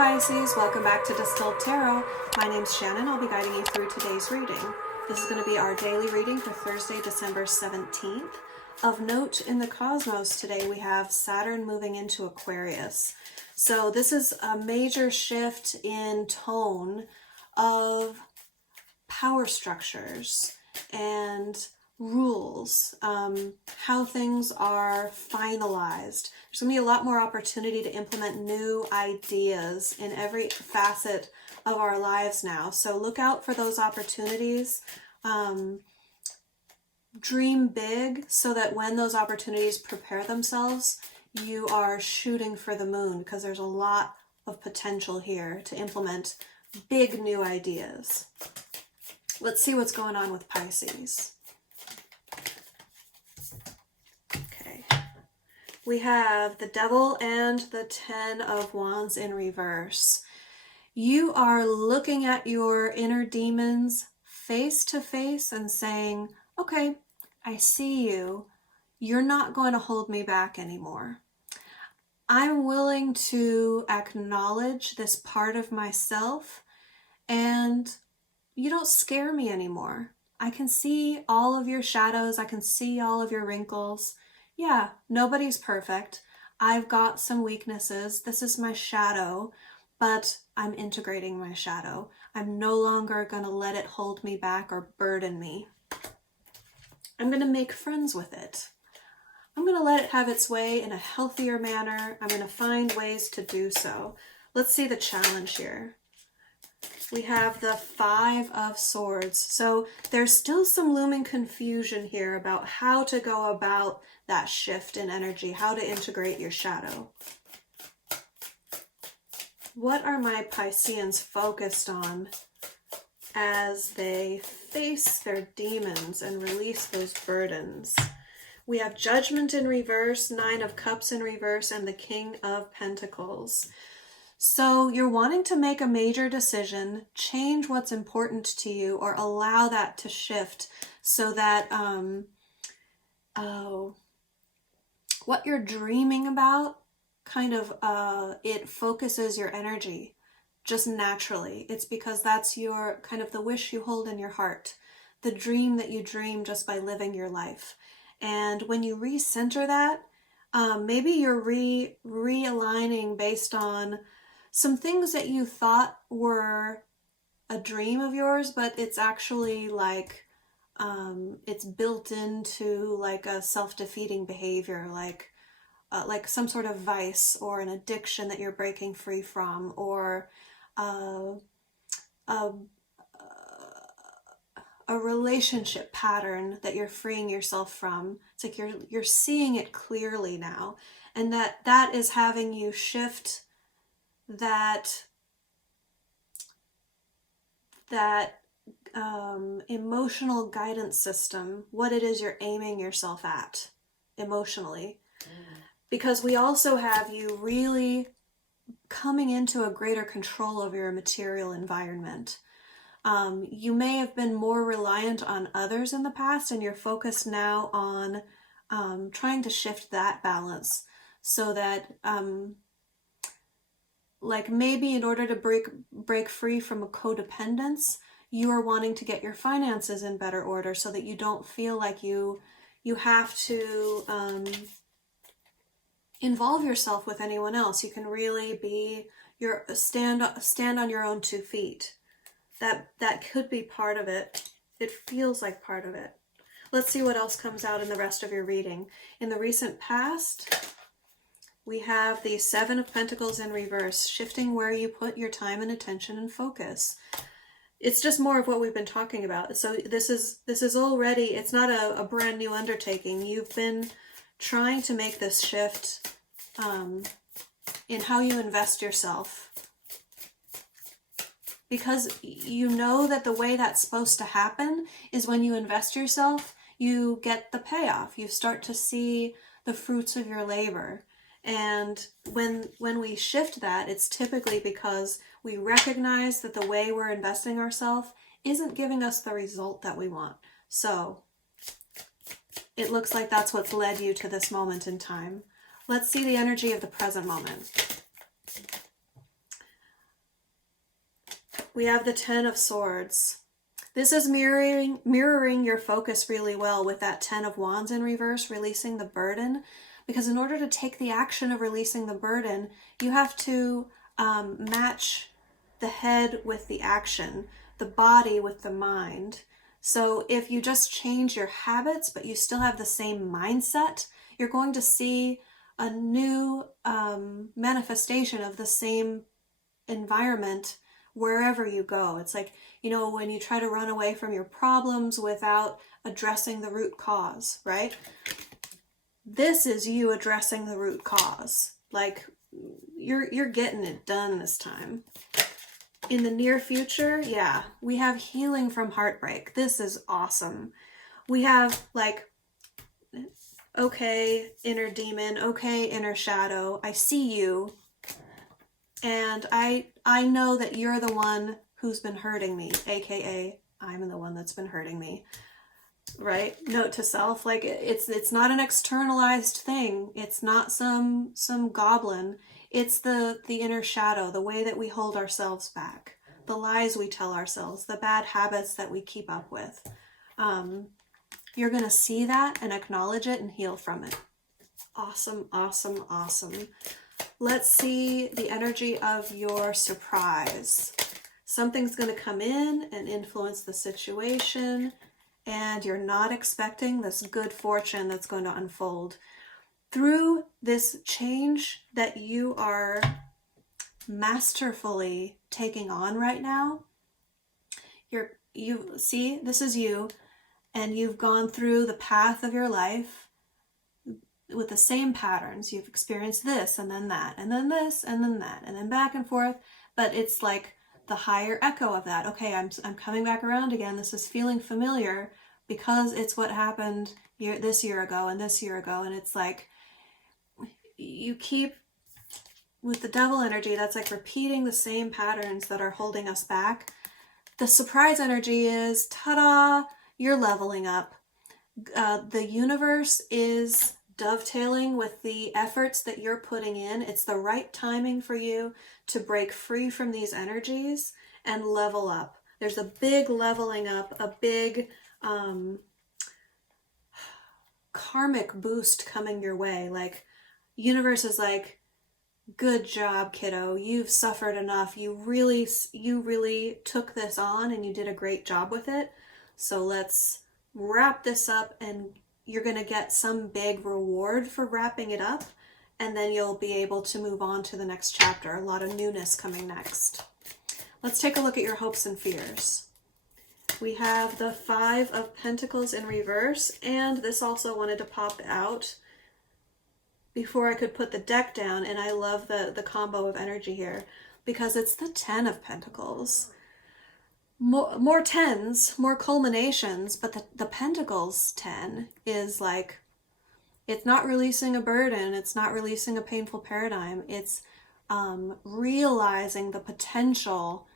Pisces, welcome back to Distilled Tarot. My name's Shannon. I'll be guiding you through today's reading. This is going to be our daily reading for Thursday, December 17th. Of note in the cosmos today, we have Saturn moving into Aquarius. So this is a major shift in tone of power structures and rules, how things are finalized. There's going to be a lot more opportunity to implement new ideas in every facet of our lives now. So look out for those opportunities. Dream big so that when those opportunities prepare themselves, you are shooting for the moon, because there's a lot of potential here to implement big new ideas. Let's see what's going on with Pisces. Okay. We have the Devil and the Ten of Wands in reverse. You are looking at your inner demons face to face and saying, okay, I see you. You're not going to hold me back anymore. I'm willing to acknowledge this part of myself, and you don't scare me anymore. I can see all of your shadows. I can see all of your wrinkles. Yeah, nobody's perfect. I've got some weaknesses. This is my shadow, but I'm integrating my shadow. I'm no longer going to let it hold me back or burden me. I'm going to make friends with it. I'm going to let it have its way in a healthier manner. I'm going to find ways to do so. Let's see the challenge here. We have the Five of Swords. So there's still some looming confusion here about how to go about that shift in energy, how to integrate your shadow. What are my Pisceans focused on as they face their demons and release those burdens? We have Judgment in reverse, Nine of Cups in reverse, and the King of Pentacles. So you're wanting to make a major decision, change what's important to you, or allow that to shift so that what you're dreaming about kind of it focuses your energy just naturally. It's because that's your kind of the wish you hold in your heart, the dream that you dream just by living your life. And when you recenter that, maybe you're realigning based on some things that you thought were a dream of yours, but it's actually like it's built into like a self-defeating behavior, like some sort of vice or an addiction that you're breaking free from, or a relationship pattern that you're freeing yourself from. It's like you're seeing it clearly now, and that is having you shift that emotional guidance system, what it is you're aiming yourself at emotionally. Because we also have you really coming into a greater control of your material environment. You may have been more reliant on others in the past, and you're focused now on trying to shift that balance so that like maybe in order to break free from a codependence, you are wanting to get your finances in better order so that you don't feel like you have to involve yourself with anyone else. You can really be stand on your own 2 feet. That could be part of it. It feels like part of it. Let's see what else comes out in the rest of your reading. In the recent past, we have the Seven of Pentacles in reverse, shifting where you put your time and attention and focus. It's just more of what we've been talking about. So this is already, it's not a brand new undertaking. You've been trying to make this shift in how you invest yourself, because you know that the way that's supposed to happen is when you invest yourself, you get the payoff. You start to see the fruits of your labor. And when we shift that, it's typically because we recognize that the way we're investing ourselves isn't giving us the result that we want. So it looks like that's what's led you to this moment in time. Let's see the energy of the present moment. We have the Ten of Swords. This is mirroring your focus really well with that Ten of Wands in reverse, releasing the burden. Because in order to take the action of releasing the burden, you have to match the head with the action, the body with the mind. So if you just change your habits, but you still have the same mindset, you're going to see a new manifestation of the same environment wherever you go. It's like, you know, when you try to run away from your problems without addressing the root cause, right? This is you addressing the root cause. Like, you're getting it done this time. In the near future, yeah, we have healing from heartbreak. This is awesome. We have like, okay, inner demon, okay, inner shadow, I see you. And I know that you're the one who's been hurting me, aka I'm the one that's been hurting me. Right? Note to self, like it's not an externalized thing. It's not some goblin. It's the inner shadow, the way that we hold ourselves back, the lies we tell ourselves, the bad habits that we keep up with. You're going to see that and acknowledge it and heal from it. Awesome, awesome, awesome. Let's see the energy of your surprise. Something's going to come in and influence the situation, and you're not expecting this good fortune that's going to unfold. Through this change that you are masterfully taking on right now, you see, this is you, and you've gone through the path of your life with the same patterns. You've experienced this and then that and then this and then that and then back and forth, but it's like the higher echo of that. Okay, I'm coming back around again. This is feeling familiar because it's what happened this year ago and this year ago. And it's like you keep, with the devil energy, that's like repeating the same patterns that are holding us back. The surprise energy is, ta-da, you're leveling up. The universe is dovetailing with the efforts that you're putting in. It's the right timing for you to break free from these energies and level up. There's a big leveling up, a big karmic boost coming your way. Like, universe is like, good job, kiddo. You've suffered enough. You really took this on and you did a great job with it. So let's wrap this up, and you're going to get some big reward for wrapping it up, and then you'll be able to move on to the next chapter. A lot of newness coming next. Let's take a look at your hopes and fears. We have the Five of Pentacles in reverse, and this also wanted to pop out before I could put the deck down, and I love the combo of energy here because it's the Ten of Pentacles. More tens, more culminations, but the Pentacles 10 is like, it's not releasing a burden, it's not releasing a painful paradigm, it's realizing the potential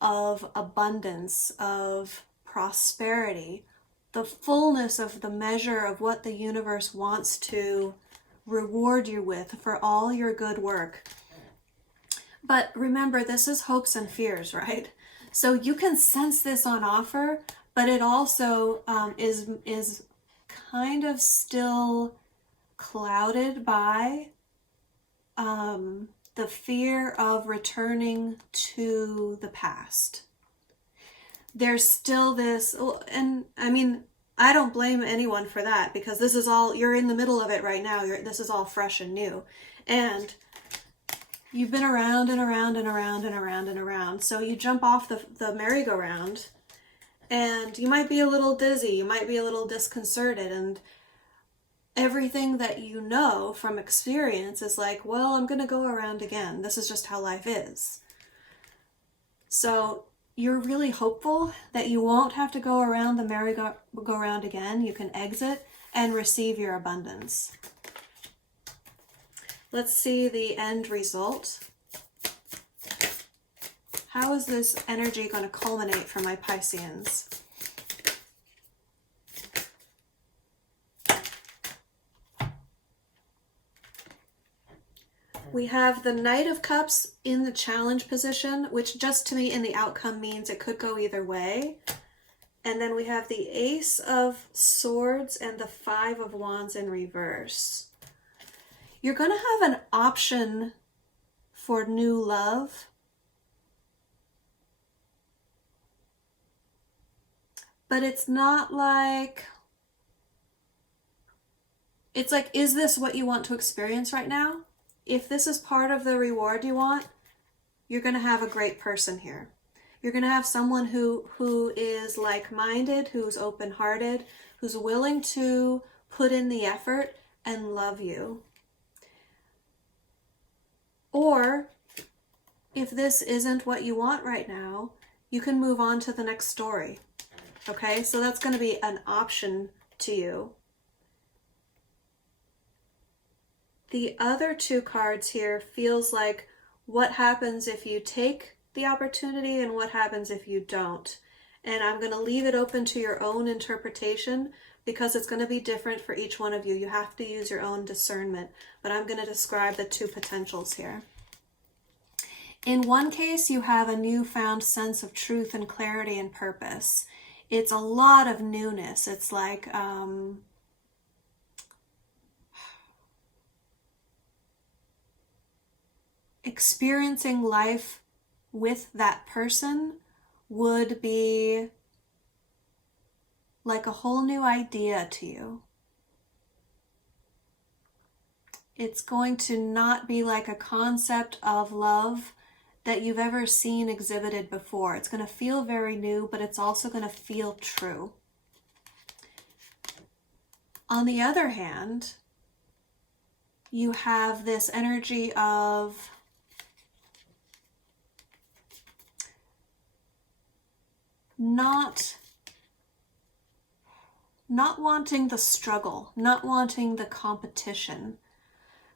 of abundance, of prosperity, the fullness of the measure of what the universe wants to reward you with for all your good work. But remember, this is hopes and fears, right? So you can sense this on offer, but it also is kind of still clouded by the fear of returning to the past. There's still this, and I mean, I don't blame anyone for that, because this is all, you're in the middle of it right now. This is all fresh and new. And you've been around and around and around and around and around. So you jump off the merry-go-round and you might be a little dizzy. You might be a little disconcerted. And everything that you know from experience is like, well, I'm going to go around again. This is just how life is. So you're really hopeful that you won't have to go around the merry-go-round again. You can exit and receive your abundance. Let's see the end result. How is this energy going to culminate for my Pisceans? We have the Knight of Cups in the challenge position, which just to me in the outcome means it could go either way. And then we have the Ace of Swords and the Five of Wands in reverse. You're going to have an option for new love. But it's not like, it's like, is this what you want to experience right now? If this is part of the reward you want, you're going to have a great person here. You're going to have someone who is like-minded, who's open-hearted, who's willing to put in the effort and love you. Or if this isn't what you want right now, you can move on to the next story. Okay, so that's going to be an option to you. The other two cards here feels like what happens if you take the opportunity and what happens if you don't. And I'm going to leave it open to your own interpretation because it's going to be different for each one of you. You have to use your own discernment, but I'm going to describe the two potentials here. In one case, you have a newfound sense of truth and clarity and purpose. It's a lot of newness. It's like experiencing life with that person would be like a whole new idea to you. It's going to not be like a concept of love that you've ever seen exhibited before. It's going to feel very new, but it's also going to feel true. On the other hand, you have this energy of not wanting the struggle, not wanting the competition,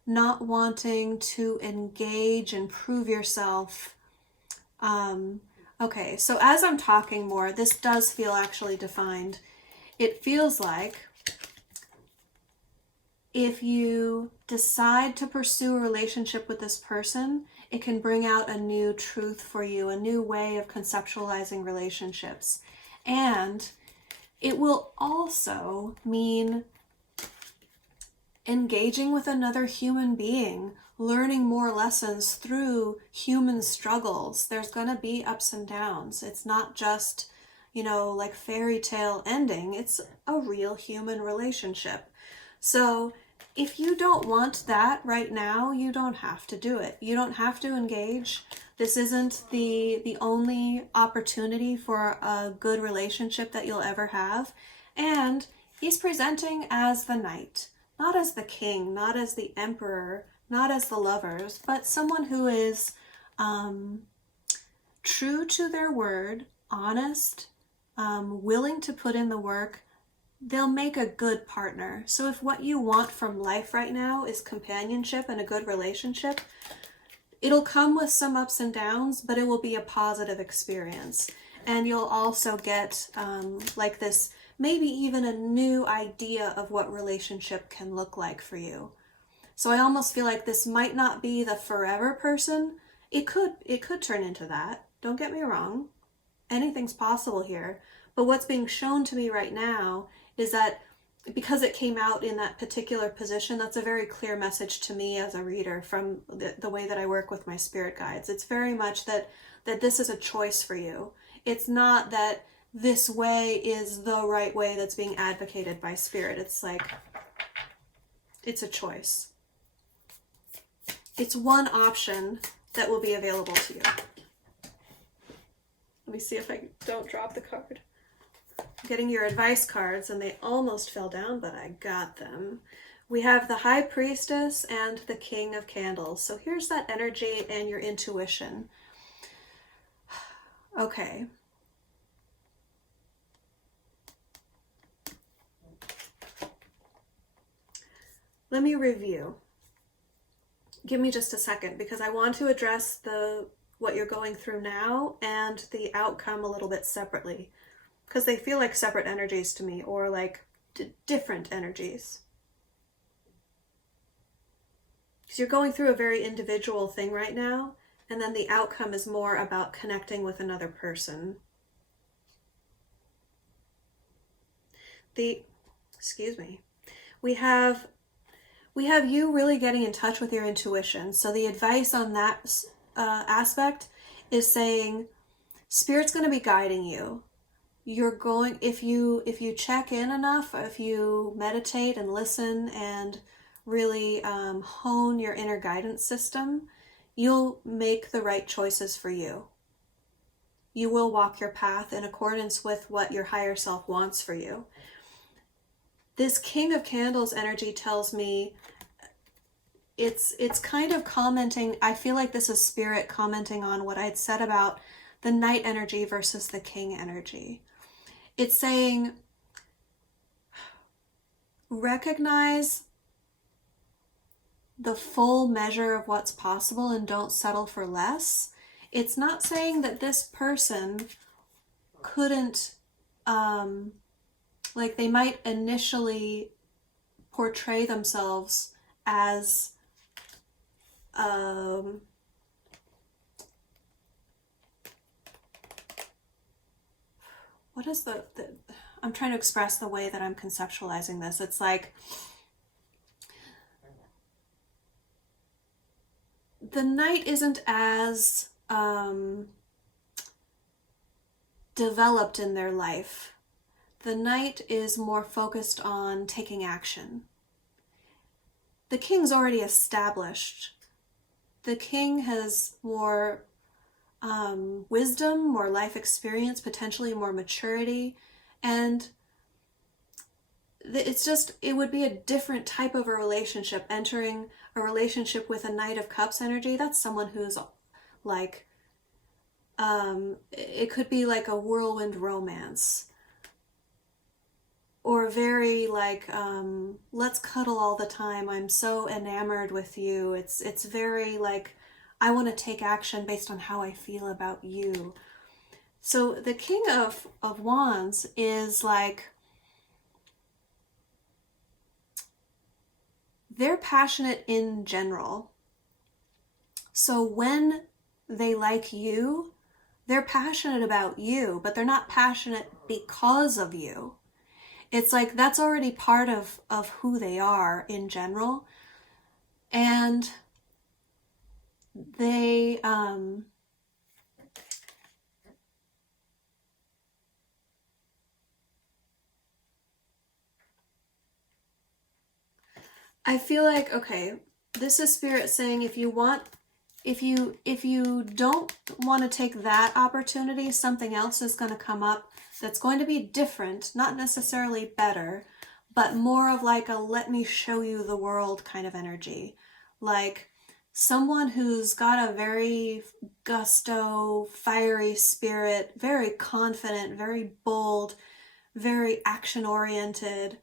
not wanting to engage and prove yourself. Okay, so as I'm talking more, this does feel actually defined. It feels like if you decide to pursue a relationship with this person, it can bring out a new truth for you, a new way of conceptualizing relationships. And it will also mean engaging with another human being, learning more lessons through human struggles. There's going to be ups and downs. It's not just, like fairy tale ending. It's a real human relationship. So if you don't want that right now, you don't have to do it. You don't have to engage. This isn't the only opportunity for a good relationship that you'll ever have. And he's presenting as the knight, not as the king, not as the emperor, not as the lovers, but someone who is true to their word, honest, willing to put in the work. They'll make a good partner. So if what you want from life right now is companionship and a good relationship, it'll come with some ups and downs, but it will be a positive experience. And you'll also get like this, maybe even a new idea of what relationship can look like for you. So I almost feel like this might not be the forever person. It could turn into that. Don't get me wrong. Anything's possible here. But what's being shown to me right now is that because it came out in that particular position, that's a very clear message to me as a reader from the way that I work with my spirit guides. It's very much that this is a choice for you. It's not that this way is the right way that's being advocated by spirit. It's like, it's a choice. It's one option that will be available to you. Let me see if I don't drop the card. I'm getting your advice cards, and they almost fell down, but I got them. We have the High Priestess and the King of Candles. So here's that energy and your intuition. Okay. Let me review. Give me just a second, because I want to address what you're going through now and the outcome a little bit separately, because they feel like separate energies to me, or like different energies. because you're going through a very individual thing right now, and then the outcome is more about connecting with another person. Excuse me. We have you really getting in touch with your intuition. So the advice on that aspect is saying Spirit's going to be guiding you. You're going, if you check in enough, if you meditate and listen and really hone your inner guidance system, you'll make the right choices for you. You will walk your path in accordance with what your higher self wants for you. This King of Candles energy tells me it's kind of commenting, I feel like this is Spirit commenting on what I had said about the Knight energy versus the King energy. It's saying, recognize the full measure of what's possible and don't settle for less. It's not saying that this person couldn't, like they might initially portray themselves as what is the I'm trying to express the way that I'm conceptualizing this. It's like the Knight isn't as developed in their life. The Knight is more focused on taking action. The King's already established. The King has more wisdom, more life experience, potentially more maturity, and it's just, it would be a different type of a relationship. Entering a relationship with a Knight of Cups energy, that's someone who's like, it could be like a whirlwind romance, or very like, let's cuddle all the time, I'm so enamored with you. It's very like, I want to take action based on how I feel about you. So the King of Wands is like, they're passionate in general. So when they like you, they're passionate about you, but they're not passionate because of you. It's like that's already part of who they are in general. And they I feel like, okay, this is Spirit saying if you don't want to take that opportunity, something else is going to come up that's going to be different, not necessarily better, but more of like a let me show you the world kind of energy. Like someone who's got a very gusto, fiery spirit, very confident, very bold, very action-oriented.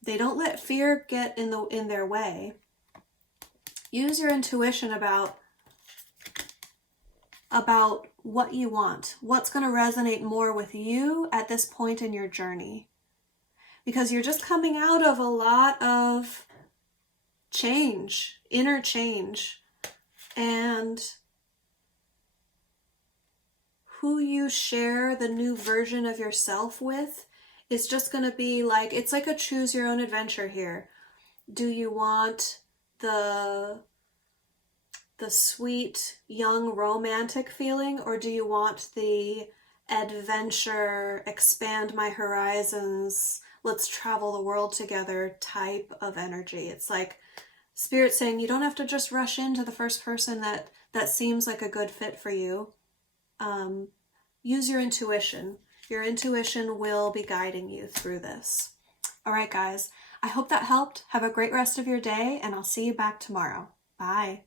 They don't let fear get in their way. Use your intuition about what you want, what's going to resonate more with you at this point in your journey. Because you're just coming out of a lot of change, inner change, and who you share the new version of yourself with is just going to be like, it's like a choose your own adventure here. Do you want the sweet, young, romantic feeling, or do you want the adventure, expand my horizons, let's travel the world together type of energy? It's like Spirit saying you don't have to just rush into the first person that seems like a good fit for you. Use your intuition. Your intuition will be guiding you through this. All right, guys. I hope that helped. Have a great rest of your day, and I'll see you back tomorrow. Bye.